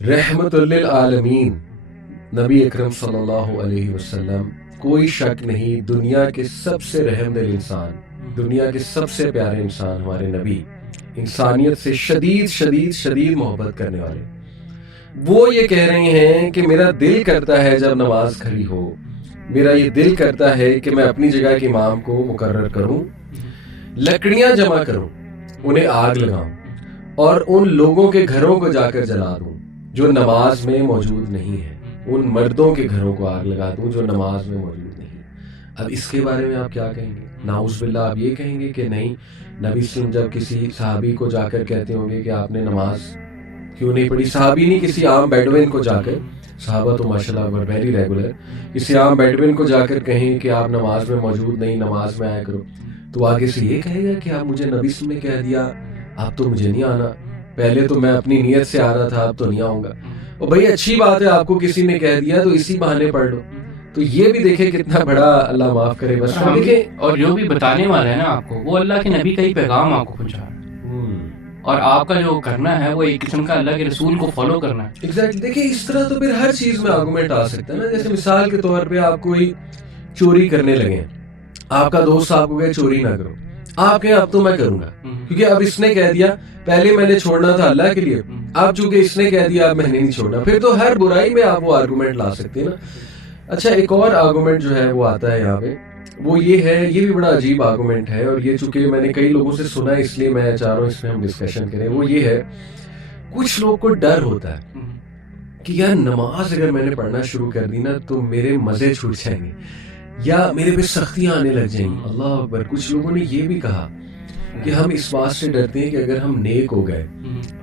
رحمت للعالمین نبی اکرم صلی اللہ علیہ وسلم، کوئی شک نہیں، دنیا کے سب سے رحم دل انسان، دنیا کے سب سے پیارے انسان ہمارے نبی، انسانیت سے شدید شدید شدید محبت کرنے والے، وہ یہ کہہ رہے ہیں کہ میرا دل کرتا ہے جب نماز کھڑی ہو، میرا یہ دل کرتا ہے کہ میں اپنی جگہ کے امام کو مقرر کروں، لکڑیاں جمع کروں، انہیں آگ لگاؤں اور ان لوگوں کے گھروں کو جا کر جلا دوں جو نماز میں موجود نہیں ہے، ان مردوں کے گھروں کو آگ لگا دوں جو نماز میں موجود نہیں۔ اب اس کے بارے میں آپ کیا کہیں گے؟ نعوذ باللہ آپ یہ کہیں گے کہ نہیں، نبی وسلم جب کسی صحابی کو جا کر کہتے ہوں گے کہ آپ نے نماز کیوں نہیں پڑھی، صحابی نہیں، کسی عام بیڈوین کو جا کر، صحابہ تو ماشاءاللہ ور ویری ریگولر، کسی عام بیڈوین کو جا کر کہیں کہ آپ نماز میں موجود نہیں، نماز میں آیا کرو، تو آگے سے یہ کہے گا کہ آپ مجھے نبی وسلم نے کہہ دیا، اب تو مجھے نہیں آنا، پہلے تو میں اپنی نیت سے آ رہا تھا، اب تو نہیں آؤں گا۔ اور بھائی اچھی بات ہے، آپ کو کسی نے کہہ دیا تو اسی بہانے پڑھ لو، تو یہ بھی دیکھیں کتنا بڑا، اللہ معاف کرے بس دیکھیں، اور جو بھی بتانے والا ہے نا آپ کو، وہ اللہ کے نبی کا ہی پیغام آپ کو پہنچا رہا ہے، اور آپ کا جو کرنا ہے وہ ایک قسم کا اللہ کے رسول کو فالو کرنا ہے۔ ایگزیکٹلی، دیکھیں اس طرح تو پھر ہر چیز میں آرگومنٹ آ سکتا ہے نا، جیسے مثال کے طور پہ آپ کوئی چوری کرنے لگے، آپ کا دوست آپ کو کہے چوری نہ کرو، آپ کہیں اب تو میں کروں گا، کیونکہ اب اس نے کہہ دیا، پہلے میں نے چھوڑنا تھا اللہ کے لیے، اب چونکہ اس نے کہہ دیا اب میں نے نہیں چھوڑنا، پھر تو ہر برائی میں آپ وہ آرگومنٹ لا سکتے ہیں نا۔ اچھا، ایک اور آرگومنٹ جو ہے وہ آتا ہے یہاں پہ، وہ یہ ہے، یہ بھی بڑا عجیب آرگومنٹ ہے، اور یہ چونکہ میں نے کئی لوگوں سے سنا ہے اس لیے میں چاہ رہا ہوں اس میں ہم ڈسکشن کریں، وہ یہ ہے، کچھ لوگ کو ڈر ہوتا ہے کہ یار نماز اگر میں نے پڑھنا شروع کر دی نا تو میرے مزے چھوٹ جائیں گے یا میرے پہ سختیاں آنے لگ جائیں گی، اللہ اکبر۔ کچھ لوگوں نے یہ بھی کہا کہ ہم اس بات سے ڈرتے ہیں کہ اگر ہم نیک ہو گئے،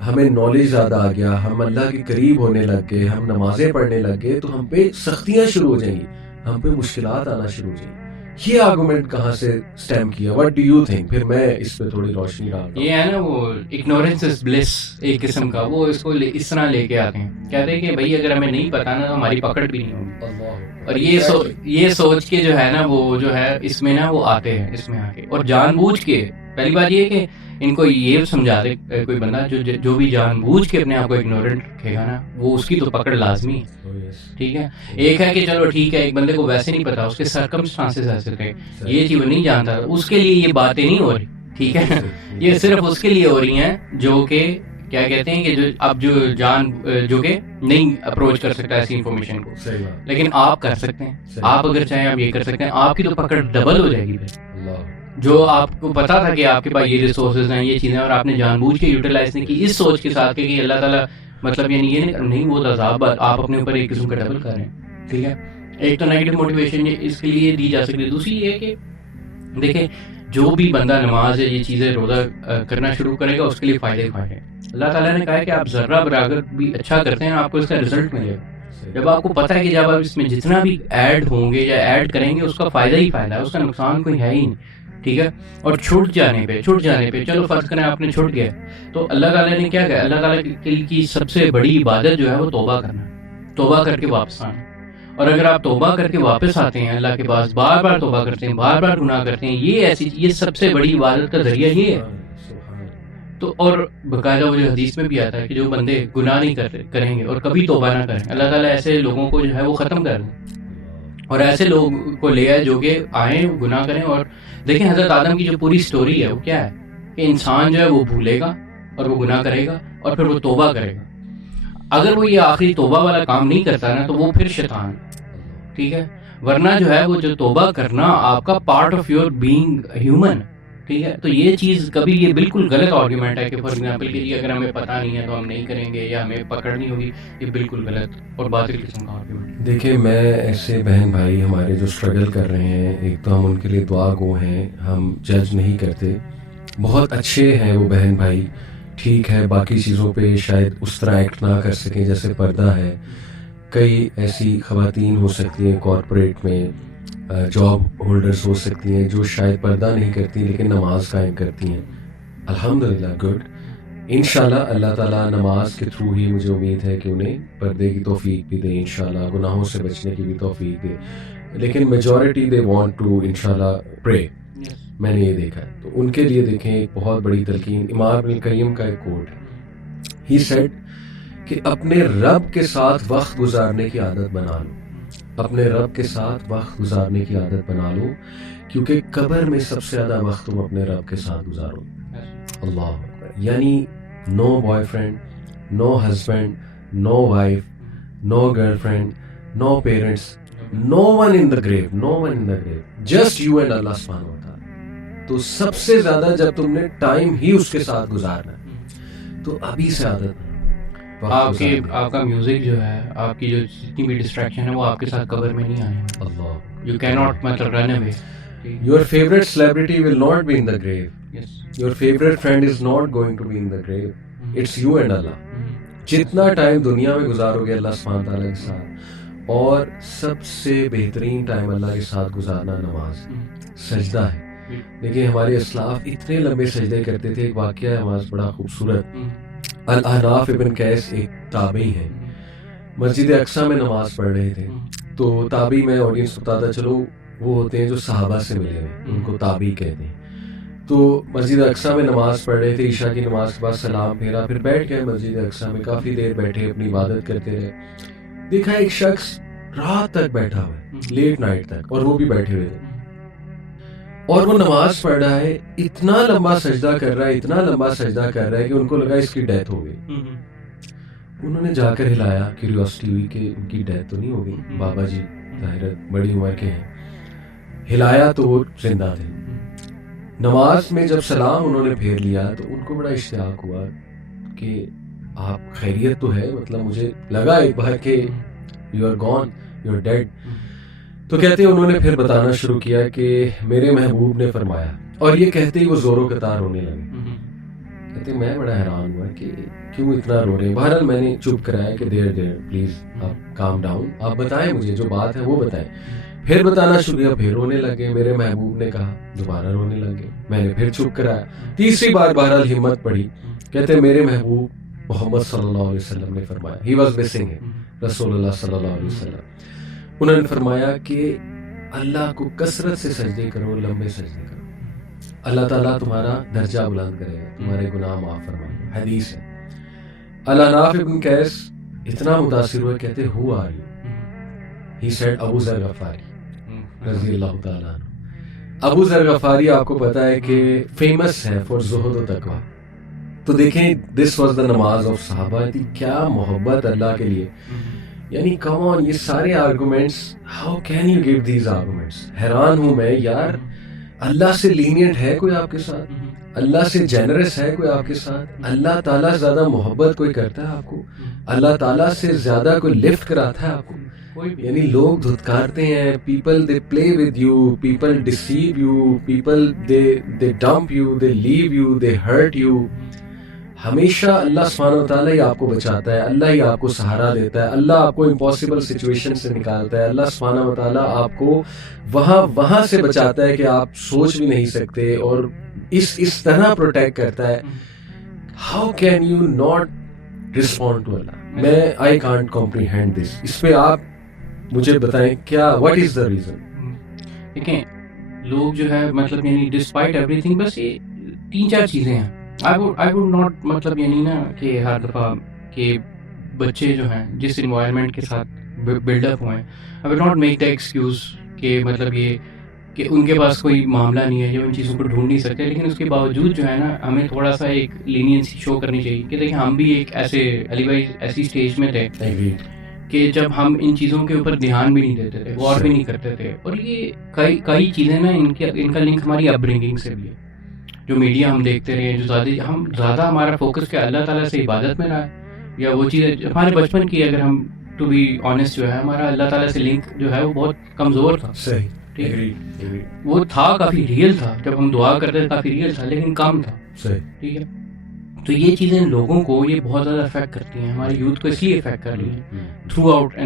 ہمیں نالج زیادہ آ گیا، ہم اللہ کے قریب ہونے لگ گئے، ہم نمازیں پڑھنے لگ گئے تو ہم پہ سختیاں شروع ہو جائیں گی، ہم پہ مشکلات آنا شروع ہو جائیں گی۔ یہ آرگومنٹ کہاں سے سٹیم کیا؟ What do you think? پھر میں اس پہ تھوڑی روشنی ڈالتا ہوں۔ یہ ہے نا وہ اگنورینس از بلیس ایک قسم کا، وہ اس کو اس طرح لے کے آتے ہیں، کہتے ہیں کہ بھائی اگر ہمیں نہیں پتا نا تو ہماری پکڑ بھی نہیں ہوگی، اور یہ سوچ کے جو ہے نا وہ جو ہے اس میں نا وہ آتے ہیں، اس میں آ کے اور جان بوجھ کے، پہلی بات یہ کہ ان کو یہ سمجھا دے کوئی بندہ جو بھی جان بوجھ کے اپنے آپ کو اگنورنٹ رکھے گا نا، وہ اس کی تو پکڑ لازمی ہے، ٹھیک ہے۔ ایک ہے کہ چلو ٹھیک ہے، ایک بندے کو ویسے نہیں پتا، اس کے سرکمسٹانسز ایسے تھے، یہ چیز وہ نہیں جانتا، اس کے لیے یہ باتیں نہیں ہو رہی، ٹھیک ہے، یہ صرف اس کے لیے ہو رہی ہیں جو کہ کیا کہتے ہیں کہ اب جو کہ نہیں اپروچ کر سکتا ایسی انفارمیشن کو، لیکن آپ کر سکتے ہیں، آپ اگر چاہیں آپ یہ کر سکتے ہیں، آپ کی تو پکڑ ڈبل ہو جائے گی پھر۔ جو آپ کو پتا تھا کہ آپ کے پاس یہ ریسورسز ہیں، یہ چیزیں، اور آپ نے جان بوجھ کے یوٹیلائز نہیں کی اس سوچ کے ساتھ کہ اللہ تعالیٰ مطلب یعنی یہ نہیں وہ عذاب آپ اپنے اوپر ایک قسم کا ڈبل کر رہے ہیں، ٹھیک ہے۔ ایک تو نیگیٹو موٹیویشن اس کے لیے دی جا سکتی ہے، دوسری یہ کہ دیکھیں جو بھی بندہ نماز ہے یہ چیزیں روزہ کرنا شروع کرے گا اس کے لیے فائدے فائدے۔ اللہ تعالیٰ نے کہا ہے کہ آپ ذرہ برابر بھی اچھا کرتے ہیں آپ کو اس کا رزلٹ ملے گا، جب آپ کو پتہ ہے کہ جب آپ اس میں جتنا بھی ایڈ ہوں گے یا ایڈ کریں گے اس کا فائدہ ہی فائدہ ہے، اس کا نقصان کوئی ہے ہی نہیں، ٹھیک ہے۔ اور چھوٹ جانے پہ چلو فرض کریں آپ نے چھوٹ گیا تو اللہ تعالیٰ نے کیا کہا، اللہ تعالیٰ کی سب سے بڑی عبادت جو ہے وہ توبہ کرنا ہے، توبہ کر کے واپس آنا، اور اگر آپ توبہ کر کے واپس آتے ہیں اللہ کے پاس، بار بار توبہ کرتے ہیں، بار بار گناہ کرتے ہیں، یہ سب سے بڑی عبادت کا ذریعہ یہ ہے۔ تو اور باقاعدہ وہ جو حدیث میں بھی آتا ہے کہ جو بندے گناہ نہیں کریں گے اور کبھی توبہ نہ کریں، اللہ تعالیٰ ایسے لوگوں کو جو ہے وہ ختم کر دیں، اور ایسے لوگ کو لے آئے جو کہ آئیں گناہ کریں۔ اور دیکھیں حضرت آدم کی جو پوری سٹوری ہے وہ کیا ہے کہ انسان جو ہے وہ بھولے گا اور وہ گناہ کرے گا اور پھر وہ توبہ کرے گا، اگر وہ یہ آخری توبہ والا کام نہیں کرتا نا تو وہ پھر شیطان، ٹھیک ہے۔ ورنہ جو ہے وہ جو توبہ کرنا آپ کا part of your being human, ٹھیک ہے۔ تو یہ چیز کبھی یہ بالکل غلط آرگیومنٹ ہے کہ فار ایگزامپل کہ اگر ہمیں پتہ نہیں ہے تو ہم نہیں کریں گے یا ہمیں پکڑ نہیں ہوگی، یہ بالکل غلط اور باطل قسم کا آرگیومنٹ۔ دیکھیں میں ایسے بہن بھائی ہمارے جو اسٹرگل کر رہے ہیں، ایک تو ہم ان کے لیے دعا گو ہیں، ہم جج نہیں کرتے، بہت اچھے ہیں وہ بہن بھائی، ٹھیک ہے، باقی چیزوں پہ شاید اس طرح ایکٹ نہ کر سکیں جیسے پردہ ہے، کئی ایسی خواتین ہو سکتی ہیں کارپوریٹ میں، جاب ہولڈرز ہو سکتی ہیں جو شاید پردہ نہیں کرتی لیکن نماز قائم کرتی ہیں، الحمدللہ، گڈ، انشاءاللہ اللہ تعالیٰ نماز کے تھرو ہی مجھے امید ہے کہ انہیں پردے کی توفیق بھی دے، انشاءاللہ گناہوں سے بچنے کی بھی توفیق دے، لیکن میجورٹی دے وانٹ ٹو انشاءاللہ پرے، میں نے یہ دیکھا ہے۔ تو ان کے لیے دیکھیں ایک بہت بڑی تلقین، امام ابن القیم کا ایک کوٹ ہے، ہی سیڈ کہ اپنے رب کے ساتھ وقت گزارنے کی عادت بنا لو, اپنے رب کے ساتھ وقت گزارنے کی عادت بنا لو, کیونکہ قبر میں سب سے زیادہ وقت تم اپنے رب کے ساتھ گزارو. اللہ اکبر. یعنی no boyfriend, no husband, no wife, no girlfriend, no parents, no one in the grave, no one in the grave, just you and Allah سبحانہ و تعالیٰ. تو سب سے زیادہ جب تم نے ٹائم ہی اس کے ساتھ گزارنا ہے تو ابھی سے عادت آپ کا میوزک جو ہے, آپ کی جو جتنی بھی ڈسٹریکشن ہے وہ آپ کے ساتھ قبر میں نہیں آنے. اللہ, یو کی ناٹ مطلب رن اوے. Your favorite celebrity will not be in the grave. Yes. Your favorite friend is not going to be in the grave. It's you and Allah. جتنا ٹائم دنیا میں گزارو گے اللہ سبحانہ تعالیٰ کے ساتھ, اور سب سے بہترین ٹائم اللہ کے ساتھ گزارنا نماز, سجدہ ہے. دیکھیں ہمارے اسلاف اتنے لمبے سجدے کرتے تھے. ایک واقعہ ہے نماز بڑا خوبصورت. الاحناف ابن قیس ایک تابعی ہیں, مسجد اقصیٰ میں نماز پڑھ رہے تھے. تو تابعی میں آڈینس بتاتا چلو وہ ہوتے ہیں جو صحابہ سے ملے ہوئے, ان کو تابعی کہتے ہیں. تو مسجد اقصیٰ میں نماز پڑھ رہے تھے, عشاء کی نماز کے بعد سلام پھیرا, پھر بیٹھ گئے مسجد اقصیٰ میں, کافی دیر بیٹھے اپنی عبادت کرتے رہے. دیکھا ایک شخص رات تک بیٹھا ہوا ہے, لیٹ نائٹ تک, اور وہ بھی بیٹھے ہوئے تھے, اور وہ نماز پڑھ رہا ہے, اتنا لمبا سجدہ کر رہا ہے, اتنا لمبا سجدہ کر رہا ہے کہ ان کو لگا اس کی ڈیتھ ہو گئی. انہوں نے جا کر ہلایا, کیوریوسٹی ہوئی کہ ان کی ڈیتھ تو نہیں ہو گئی, بابا جی ظاہر بڑی عمر کے ہیں. ہلایا تو وہ زندہ تھے. نماز میں جب سلام انہوں نے پھیر لیا تو ان کو بڑا اشتیاق ہوا کہ آپ خیریت تو ہے, مطلب مجھے لگا ایک بار کہ you are gone, you are dead. تو کہتے ہیں انہوں نے پھر بتانا شروع کیا کہ میرے محبوب نے فرمایا, اور یہ کہتے ہی وہ زور و قطار رونے لگے. کہتے ہیں میں بڑا حیران ہوا کہ کیوں اتنا رو رہے ہیں. بہرحال میں نے چپ کرایا کہ دیر پلیز آپ کام ڈاؤن, آپ بتائیں مجھے جو بات ہے وہ بتائیں. پھر بتانا شروع کیا, پھر رونے لگے. میرے محبوب نے کہا, دوبارہ رونے لگے. میں نے پھر چپ کرایا. تیسری بار بہرحال ہمت پڑی. کہتے میرے محبوب محمد صلی اللہ علیہ وسلم نے فرمایا, ہی واز مسنگ رسول اللہ صلی اللہ علیہ وسلم, انہوں نے فرمایا کہ اللہ کو کثرت سے سجدے کرو, لمبے سجدے کرو, اللہ تعالیٰ تمہارا درجہ بلند کرے گا, تمہارے گناہ معاف فرمائے گا. حدیث ہے. الاحناف ابن قیس اتنا متاثر ہوئے, کہتے ہو are you, he said Abu Zar Ghifari رضی اللہ تعالیٰ عنہ. ابو ذر غفاری آپ کو پتا ہے کہ فیمس ہے فار زہد و تقویٰ. تو دیکھیں دس واز دا نماز آف صحابہ. کیا محبت اللہ کے لیے. یعنی کم آن, یہ سارے arguments, how can you give these arguments. حیران ہوں میں یار, اللہ سے لینینٹ ہے کوئی آپ کے ساتھ, اللہ سے جینرس ہے کوئی آپ کے ساتھ, اللہ تعالیٰ زیادہ محبت کوئی کرتا ہے آپ کو, اللہ تعالیٰ سے زیادہ کوئی لفٹ کراتا ہے آپ کو. یعنی لوگ دھتکارتے ہیں, people they play with you, people deceive you, people they dump you, they leave you, they hurt you. ہمیشہ اللہ سبحانہ و تعالیٰ ہی آپ کو بچاتا ہے, اللہ ہی آپ کو سہارا دیتا ہے, اللہ آپ کو امپاسبل سچویشن سے نکالتا ہے, اللہ سبحانہ و تعالیٰ آپ کو وہاں سے بچاتا ہے کہ آپ سوچ بھی نہیں سکتے, اور اس طرح پروٹیکٹ کرتا ہے. How can you not respond to Allah. میں آئی کانٹ کمپریہینڈ دس. اس پہ آپ مجھے بتائیں کیا واٹ از دا ریزن. دیکھیں لوگ جو ہے مطلب یعنی ڈسپائٹ ایوری تھنگ, بس یہ 3-4 چیزیں ہیں. I would not مطلب یعنی نا کہ ہر دفعہ کہ بچے جو ہیں جس انوائرمنٹ کے ساتھ بلڈ اپ ہوئے ہیں, I would not make the excuse کہ مطلب یہ کہ ان کے پاس کوئی معاملہ نہیں ہے, جو ان چیزوں کو ڈھونڈ نہیں سکتے. لیکن اس کے باوجود جو ہے نا ہمیں تھوڑا سا ایک لینینسی شو کرنی چاہیے کہ دیکھیں ہم بھی ایک ایسے علی بھائی ایسی اسٹیج میں تھے کہ جب ہم ان چیزوں کے اوپر دھیان بھی نہیں دیتے تھے, غور بھی نہیں کرتے تھے. اور یہ کئی چیزیں نا ان کا لنک ہماری اپ برنگنگ سے بھی ہے. جو میڈیا ہم دیکھتے رہے ہیں, جو زیادہ ہمارا فوکس کیا اللہ تعالیٰ سے عبادت میں رہا ہے, یا وہ چیزیں ہمارے بچپن کی, اگر ہم ٹو بی آنیسٹ جو ہے ہمارا اللہ تعالیٰ سے لنک جو ہے وہ بہت کمزور تھا. صحیح, وہ تھا کافی ریئل تھا, جب ہم دعا کرتے تھے کافی ریئل تھا, لیکن کم تھا. ٹھیک ہے. تو یہ چیزیں لوگوں کو یہ بہت زیادہ افیکٹ کرتی ہیں, ہمارے یوتھ کو اس لیے افیکٹ کر رہی ہیں تھرو آؤٹ.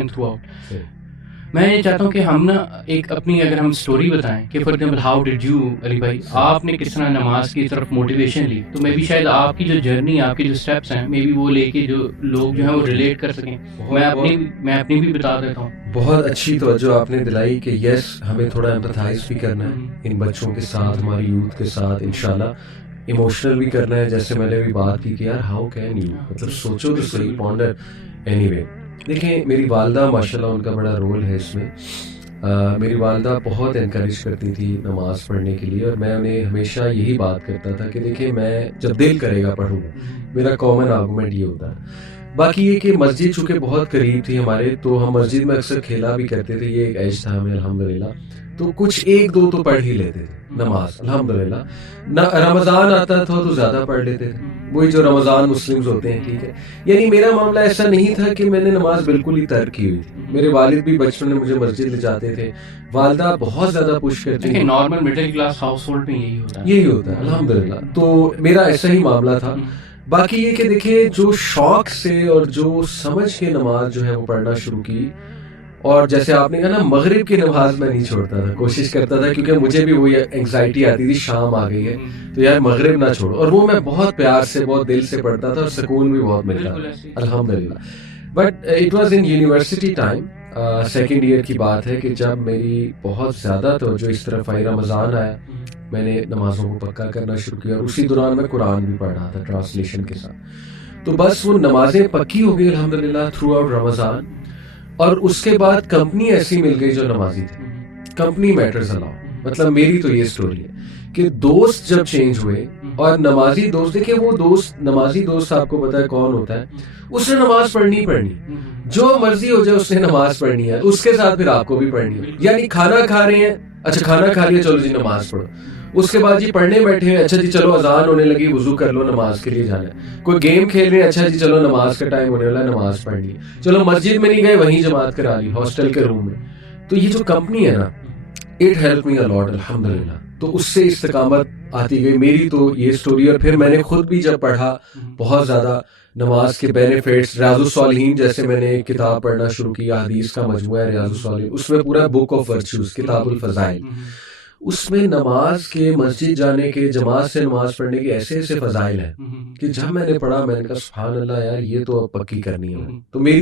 میں یہ چاہتا ہوں کہ ہم نا ایک اپنی اگر ہم سٹوری بتائیں کہ for example how did you Ali بھائی, آپ نے کس طرح نماز کی طرف موٹیویشن لی, تو میں بھی شاید آپ کی جو جرنی, آپ کے جو اسٹیپس ہیں, میں بھی وہ لے کے جو لوگ جو ہیں وہ ریلیٹ کر سکیں. میں اپنی بھی بتا دیتا ہوں. بہت اچھی توجہ آپ نے دلائی کہ یس ہمیں تھوڑا ایمپتھائز بھی کرنا ہے ان بچوں کے ساتھ, ہماری یوتھ کے ساتھ. انشاءاللہ ایموشنل بھی کرنا ہے، جیسے میں نے بھی بات کی کہ یار ہاؤ کین یو، مطلب سوچو تو صحیح، پونڈر. اینی وے دیکھیں میری والدہ ماشاء اللہ ان کا بڑا رول ہے اس میں. میری والدہ بہت انکریج کرتی تھی نماز پڑھنے کے لیے، اور میں انہیں ہمیشہ یہی بات کرتا تھا کہ دیکھیں میں جب دل کرے گا پڑھوں گا. میرا کامن آرگومنٹ یہ ہوتا ہے. باقی یہ کہ مسجد چونکہ بہت قریب تھی ہمارے، تو ہم مسجد میں اکثر کھیلا بھی کرتے تھے. یہ ایک عیش تھا ہمیں الحمدللہ. تو کچھ ایک دو تو پڑھ ہی لیتے تھے نماز الحمدللہ. نہ رمضان آتا تھا تو زیادہ پڑھ لیتے تھے، وہی جو رمضان مسلمز ہوتے ہیں، ٹھیک ہے. یعنی میرا معاملہ ایسا نہیں تھا کہ میں نے نماز بالکل ہی ترک کی ہوئی تھی. میرے والد بھی بچپن میں مجھے مسجد لے جاتے تھے، والدہ بہت زیادہ پش کرتی تھی. Normal middle class house hold میں یہی ہوتا ہے الحمدللہ. تو میرا ایسا ہی معاملہ تھا. باقی یہ کہ دیکھیں جو شوق سے اور جو سمجھ کے نماز جو ہے وہ پڑھنا شروع کی، اور جیسے آپ نے کہا نا مغرب کی نماز میں نہیں چھوڑتا تھا، کوشش کرتا تھا، کیونکہ مجھے بھی وہی انگزائٹی آتی تھی شام آ گئی ہے تو یار مغرب نہ چھوڑو. اور وہ میں بہت پیار سے بہت دل سے پڑھتا تھا اور سکون بھی بہت ملتا تھا الحمدللہ. But it was in university time, second year کی بات ہے، کہ جب میری بہت زیادہ توجہ اس طرف آئی، رمضان آیا، میں نے نمازوں کو پکا کرنا شروع کیا. اور اسی دوران میں قرآن بھی پڑھ رہا تھا ٹرانسلیشن کے ساتھ. تو بس وہ نمازیں پکی ہو گئی الحمدللہ تھرو آؤٹ رمضان. اور اس کے بعد کمپنی ایسی مل گئی جو نمازی تھی. کمپنی میٹرز الاؤ. مطلب میری تو یہ سٹوری ہے کہ دوست جب چینج ہوئے اور نمازی دوست، دیکھیں وہ دوست نمازی دوست آپ کو پتا ہے کون ہوتا ہے، اس نے نماز پڑھنی جو مرضی ہو جائے اس نے نماز پڑھنی ہے، اس کے ساتھ پھر آپ کو بھی پڑھنی ہے. یعنی کھانا کھا رہے ہیں، اچھا کھانا کھا لیا، چلو جی نماز پڑھو. اس کے بعد جی پڑھنے بیٹھے ہیں، اچھا جی چلو اذان ہونے لگی، وضو کر لو، نماز کے لیے جانا ہے. کوئی گیم کھیل رہے ہیں، اچھا جی چلو نماز کا ٹائم ہونے والا ہے، نماز پڑھنی ہے. چلو مسجد میں نہیں گئے، وہیں جماعت کرا لی ہاسٹل کے روم میں. تو یہ جو کمپنی ہے نا، اٹ ہیلپ می الاٹ الحمدللہ. تو اس سے استقامت آتی گئی. میری تو یہ سٹوری. اور پھر میں نے خود بھی جب پڑھا بہت زیادہ نماز کے بینیفٹس، ریاض الصالحین جیسے میں نے ایک کتاب پڑھنا شروع کیا، حدیث کا مجموعہ ہے ریاض الصالحین، اس میں پورا بک آف ورچوز، کتاب الفضائل، اس میں نماز کے، مسجد جانے کے، جماعت سے نماز پڑھنے کے ایسے ایسے فضائل ہیں کہ جب میں نے پڑھا میں نے کہا سبحان اللہ یار یہ تو اب پکی کرنی ہے. تو میری